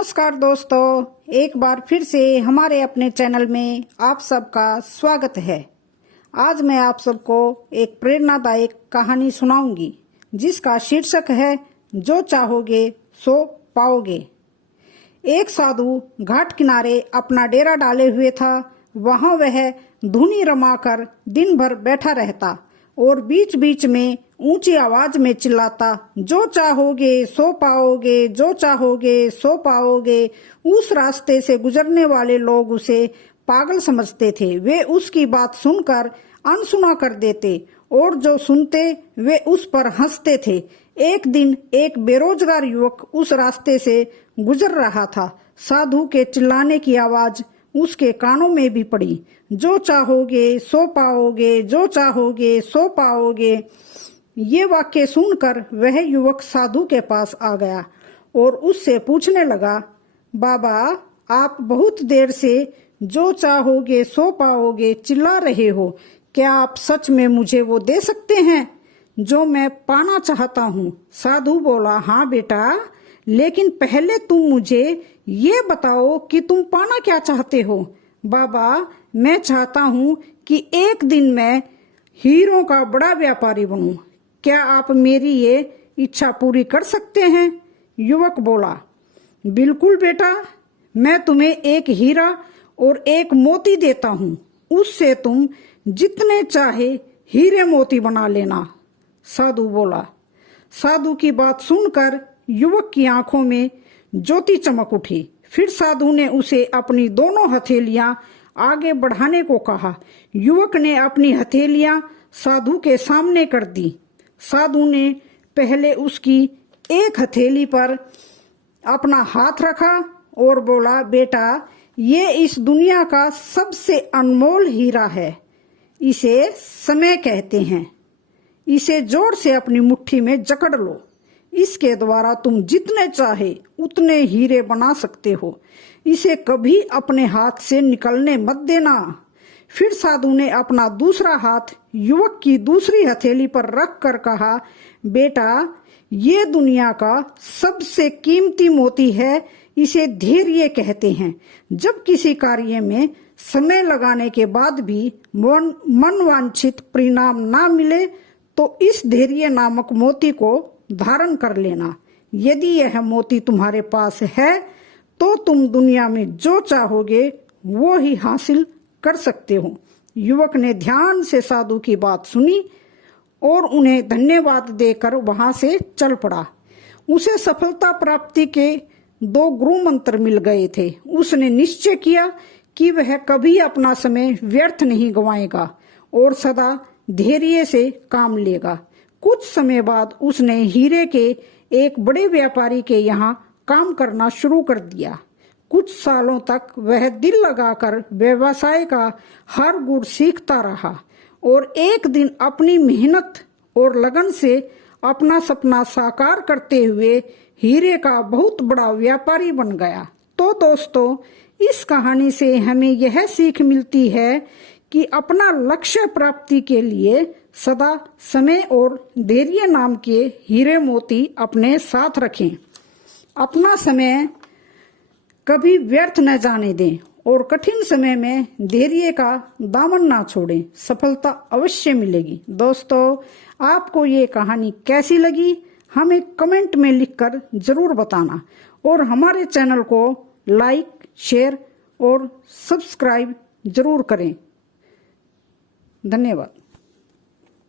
नमस्कार दोस्तों, एक बार फिर से हमारे अपने चैनल में आप सबका स्वागत है। आज मैं आप सबको एक प्रेरणादायक कहानी सुनाऊंगी जिसका शीर्षक है जो चाहोगे सो पाओगे। एक साधु घाट किनारे अपना डेरा डाले हुए था। वहां वह धुनी रमाकर दिन भर बैठा रहता और बीच बीच में ऊंची आवाज में चिल्लाता, जो चाहोगे सो पाओगे, जो चाहोगे सो पाओगे। उस रास्ते से गुजरने वाले लोग उसे पागल समझते थे। वे उसकी बात सुनकर अनसुना कर देते और जो सुनते वे उस पर हंसते थे। एक दिन एक बेरोजगार युवक उस रास्ते से गुजर रहा था। साधु के चिल्लाने की आवाज उसके कानों में भी पड़ी, जो चाहोगे सो पाओगे, जो चाहोगे सो पाओगे। ये वाक्य सुनकर वह युवक साधु के पास आ गया और उससे पूछने लगा, बाबा आप बहुत देर से जो चाहोगे सो पाओगे चिल्ला रहे हो, क्या आप सच में मुझे वो दे सकते हैं जो मैं पाना चाहता हूँ? साधु बोला, हाँ बेटा, लेकिन पहले तुम मुझे ये बताओ कि तुम पाना क्या चाहते हो? बाबा मैं चाहता हूँ कि एक दिन मैं हीरों का बड़ा व्यापारी बनूं। क्या आप मेरी ये इच्छा पूरी कर सकते हैं? युवक बोला, बिल्कुल बेटा, मैं तुम्हें एक हीरा और एक मोती देता हूँ, उससे तुम जितने चाहे हीरे मोती बना लेना। साधु बोला। साधु की बात सुनकर युवक की आंखों में ज्योति चमक उठी। फिर साधु ने उसे अपनी दोनों हथेलियां आगे बढ़ाने को कहा। युवक ने अपनी हथेलियां साधु के सामने कर दी। साधु ने पहले उसकी एक हथेली पर अपना हाथ रखा और बोला, बेटा ये इस दुनिया का सबसे अनमोल हीरा है, इसे समय कहते हैं। इसे जोर से अपनी मुट्ठी में जकड़ लो, इसके द्वारा तुम जितने चाहे उतने हीरे बना सकते हो। इसे कभी अपने हाथ से निकलने मत देना। फिर साधु ने अपना दूसरा हाथ युवक की दूसरी हथेली पर रख कर कहा, बेटा ये दुनिया का सबसे कीमती मोती है, इसे धैर्य कहते हैं। जब किसी कार्य में समय लगाने के बाद भी मनवांछित परिणाम ना मिले तो इस धैर्य नामक मोती को धारण कर लेना। यदि यह मोती तुम्हारे पास है तो तुम दुनिया में जो चाहोगे वो ही हासिल कर सकते हो। युवक ने ध्यान से साधु की बात सुनी और उन्हें धन्यवाद देकर वहां से चल पड़ा। उसे सफलता प्राप्ति के 2 गुरु मंत्र मिल गए थे। उसने निश्चय किया कि वह कभी अपना समय व्यर्थ नहीं गंवाएगा और सदा धैर्य से काम लेगा। कुछ समय बाद उसने हीरे के एक बड़े व्यापारी के यहाँ काम करना शुरू कर दिया। कुछ सालों तक वह दिल लगाकर व्यवसाय का हर गुण सीखता रहा और एक दिन अपनी मेहनत और लगन से अपना सपना साकार करते हुए हीरे का बहुत बड़ा व्यापारी बन गया। तो दोस्तों, इस कहानी से हमें यह सीख मिलती है कि अपना लक्ष्य प्राप्ति के लिए सदा समय और धैर्य नाम के हीरे मोती अपने साथ रखें। अपना समय कभी व्यर्थ न जाने दें और कठिन समय में धैर्य का दामन ना छोड़ें। सफलता अवश्य मिलेगी। दोस्तों, आपको ये कहानी कैसी लगी हमें कमेंट में लिखकर जरूर बताना और हमारे चैनल को लाइक, शेयर और सब्सक्राइब जरूर करें। धन्यवाद।